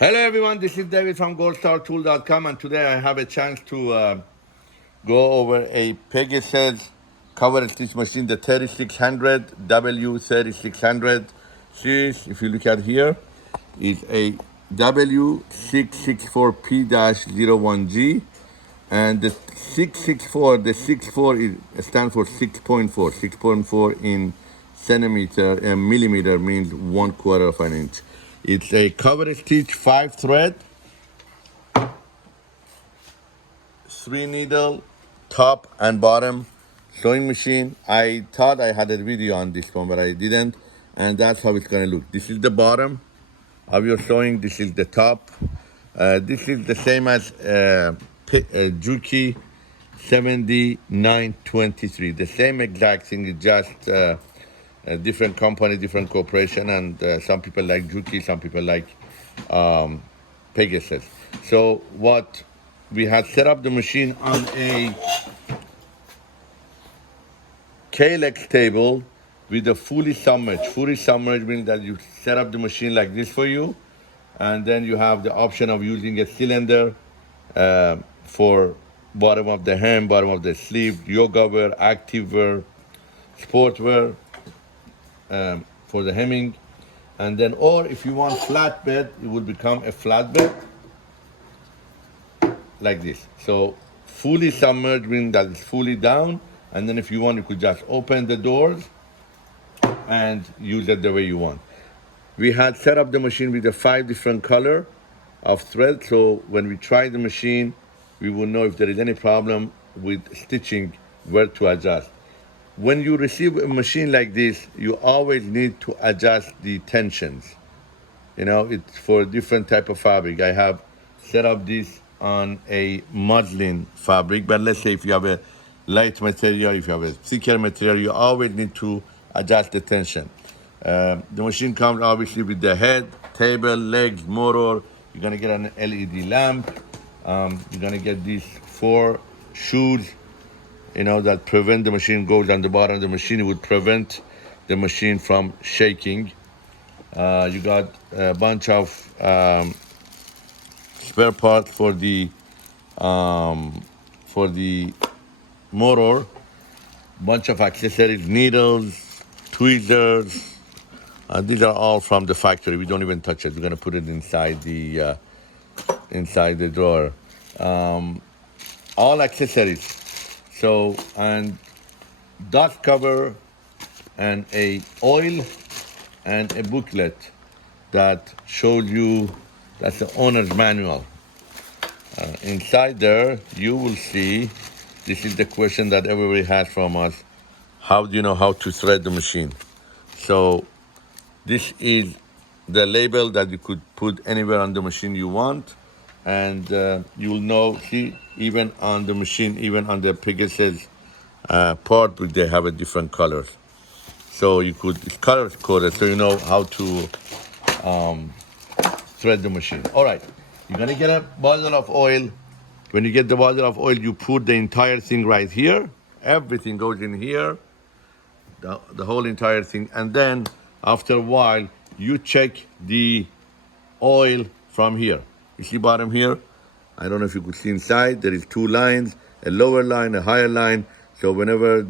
Hello everyone, this is David from goldstartool.com, and today I have a chance to go over a Pegasus Coverstitch machine, the 3600 W3600 series. If you look at here, is a W3664P-01G, and the 664, the 64 stands for 6.4. 6.4 in centimeter and millimeter means 1/4 of an inch. It's a Coverstitch 5-thread, 3-needle, top and bottom sewing machine. I thought I had a video on this one, but I didn't, and that's how it's gonna look. This is the bottom of your sewing. This is the top. This is the same as Juki 7923. The same exact thing, it's just a different company, different corporation, and some people like Juki, some people like Pegasus. So what we had set up the machine on a Kalex table with a fully submerged. Fully submerged means that you set up the machine like this for you, and then you have the option of using a cylinder for bottom of the hem, bottom of the sleeve, yoga wear, active wear, sport wear, for the hemming. And then, or if you want flatbed, it would become a flatbed like this. So fully submerged means that it's fully down, and then if you want, you could just open the doors and use it the way you want. We had set up the machine with a 5 different color of thread, so when we try the machine, we will know if there is any problem with stitching, where to adjust. When you receive a machine like this, you always need to adjust the tensions. You know, it's for a different type of fabric. I have set up this on a muslin fabric, but let's say if you have a light material, if you have a thicker material, you always need to adjust the tension. The machine comes obviously with the head, table, legs, motor. You're gonna get an LED lamp. You're gonna get these 4 shoes, you know, that prevent the machine goes on the bottom of the machine. It would prevent the machine from shaking. You got a bunch of spare parts for the motor, bunch of accessories, needles, tweezers. These are all from the factory. We don't even touch it. We're gonna put it inside the drawer. All accessories. So, and dust cover and a oil and a booklet that shows you, that's the owner's manual. Inside there, you will see, this is the question that everybody has from us: how do you know how to thread the machine? So this is the label that you could put anywhere on the machine you want, and you'll know, see, even on the machine, even on the Pegasus part, they have a different colors. So you could, it's color coded, so you know how to thread the machine. All right, you're gonna get a bottle of oil. When you get the bottle of oil, you put the entire thing right here. Everything goes in here, the whole entire thing. And then after a while, you check the oil from here. You see bottom here? I don't know if you could see inside. There is 2 lines, a lower line, a higher line. So whenever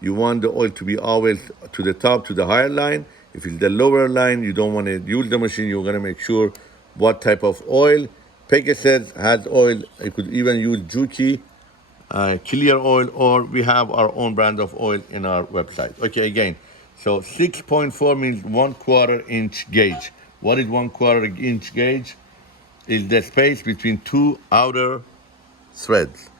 you want the oil to be always to the top, to the higher line. If it's the lower line, you don't want to use the machine. You're gonna make sure what type of oil. Pegasus has oil. You could even use Juki clear oil, or we have our own brand of oil in our website. Okay, again, so 6.4 means 1/4 inch gauge. What is 1/4 inch gauge? Is the space between 2 outer threads.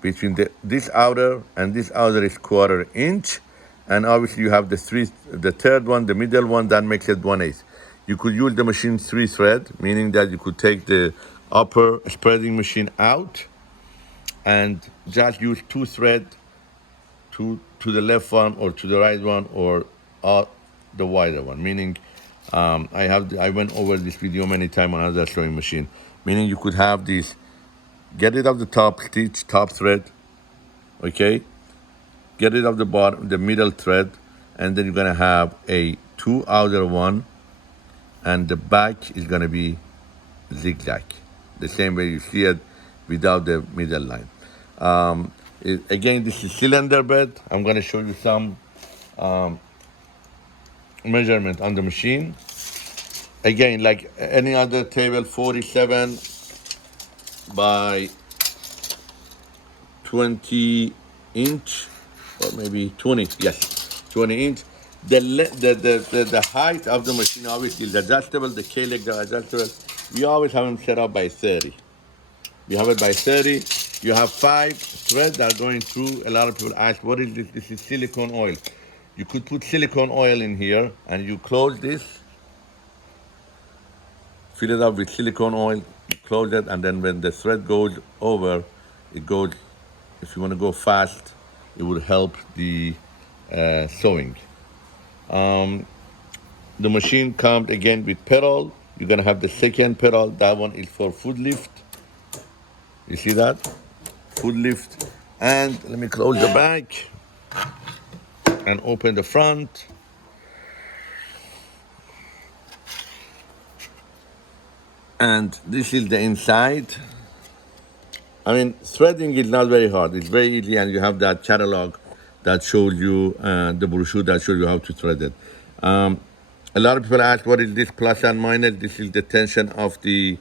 Between this outer and this outer is 1/4 inch, and obviously you have the 3rd one, the middle one, that makes it 1/8. You could use the machine 3 thread, meaning that you could take the upper spreading machine out and just use 2 thread to the left one or to the right one, or the wider one. Meaning, I went over this video many times on other sewing machine. Meaning you could have this, get rid of the top stitch, top thread, okay? Get rid of the bottom, the middle thread, and then you're gonna have a 2 outer one, and the back is gonna be zigzag, the same way you see it without the middle line. Again, this is cylinder bed. I'm going to show you some measurement on the machine. Again, like any other table, 47 by 20 inch, or maybe 20, yes, 20 inch. The height of the machine obviously is adjustable. The K-legs are adjustable. We always have them set up by 30. We have it by 30. You have 5 threads that are going through. A lot of people ask, what is this? This is silicone oil. You could put silicone oil in here and you close this, fill it up with silicone oil, close it, and then when the thread goes over, it goes, if you want to go fast, it would help the sewing. The machine comes again with pedal. You're gonna have the second pedal. That one is for foot lift. You see that? Foot lift. And let me close the back and open the front. And this is the inside. I mean, threading is not very hard. It's very easy, and you have that catalog that shows you, the brochure that shows you how to thread it. A lot of people ask, what is this plus and minus? This is the tension of the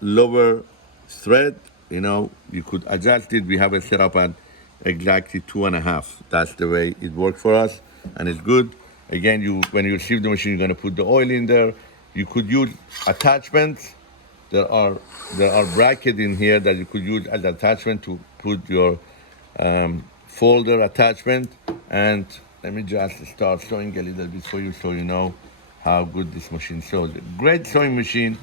lower thread. You know, you could adjust it. We have it set up at exactly 2.5. That's the way it works for us, and it's good. Again, when you receive the machine, you're gonna put the oil in there. You could use attachments. There are brackets in here that you could use as attachment to put your folder attachment. And let me just start showing a little bit for you so you know how good this machine sews. Great sewing machine.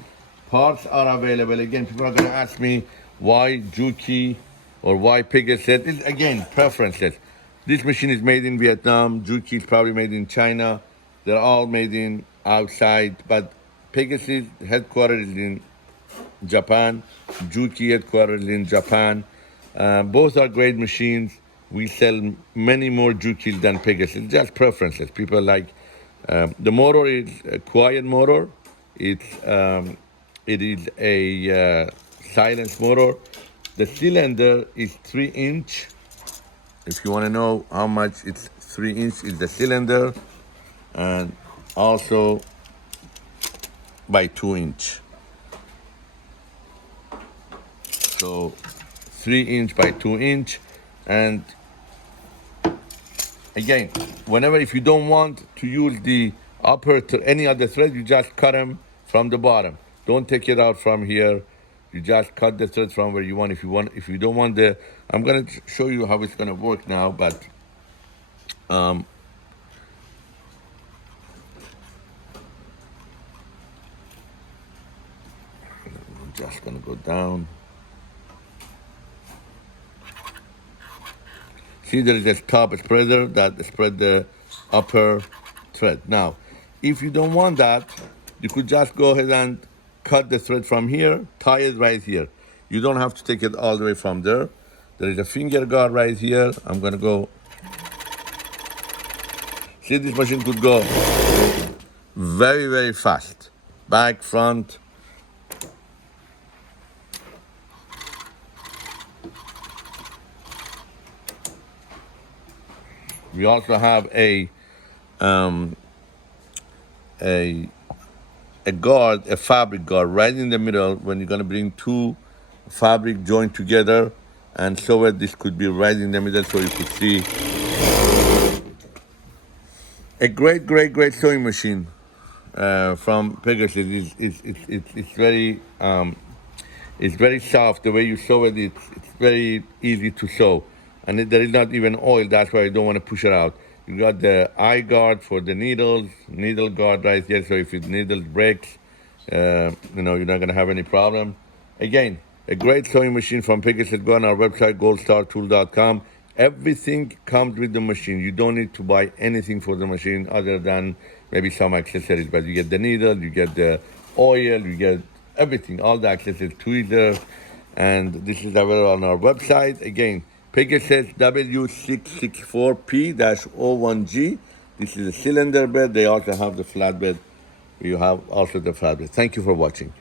Parts are available. Again, people are going to ask me why Juki or why Pegasus. Again, preferences. This machine is made in Vietnam. Juki is probably made in China. They're all made in outside, but Pegasus headquartered is in Japan. Juki headquartered in Japan. Both are great machines. We sell many more Jukis than Pegasus. Just preferences. People like the motor is a quiet motor. It is a silence motor. The cylinder is 3 inch. If you want to know how much it's 3 inch is the cylinder, and also by 2 inch. So 3 inch by 2 inch. And again, if you don't want to use the upper to any other thread, you just cut them from the bottom. Don't take it out from here. You just cut the thread from where you want. If you don't want I'm gonna show you how it's gonna work now, but I'm just gonna go down. See, there is a top spreader that spread the upper thread. Now, if you don't want that, you could just go ahead and cut the thread from here, tie it right here. You don't have to take it all the way from there. There is a finger guard right here. I'm gonna go. See, this machine could go very, very fast. Back, front. We also have a guard, a fabric guard right in the middle when you're gonna bring 2 fabric joined together and sew it. This could be right in the middle so you could see. A great, great, great sewing machine from Pegasus. It's very soft. The way you sew it, it's very easy to sew. And there is not even oil, that's why I don't want to push it out. You got the eye guard for the needles, needle guard right here, so if the needle breaks, you're not gonna have any problem. Again, a great sewing machine from Pegasus. Go on our website, goldstartool.com. Everything comes with the machine. You don't need to buy anything for the machine other than maybe some accessories, but you get the needle, you get the oil, you get everything, all the accessories, tweezers, and this is available on our website. Again, Pegasus W3664P-01G. This is a cylinder bed. They also have the flatbed you have also the fabric. Thank you for watching.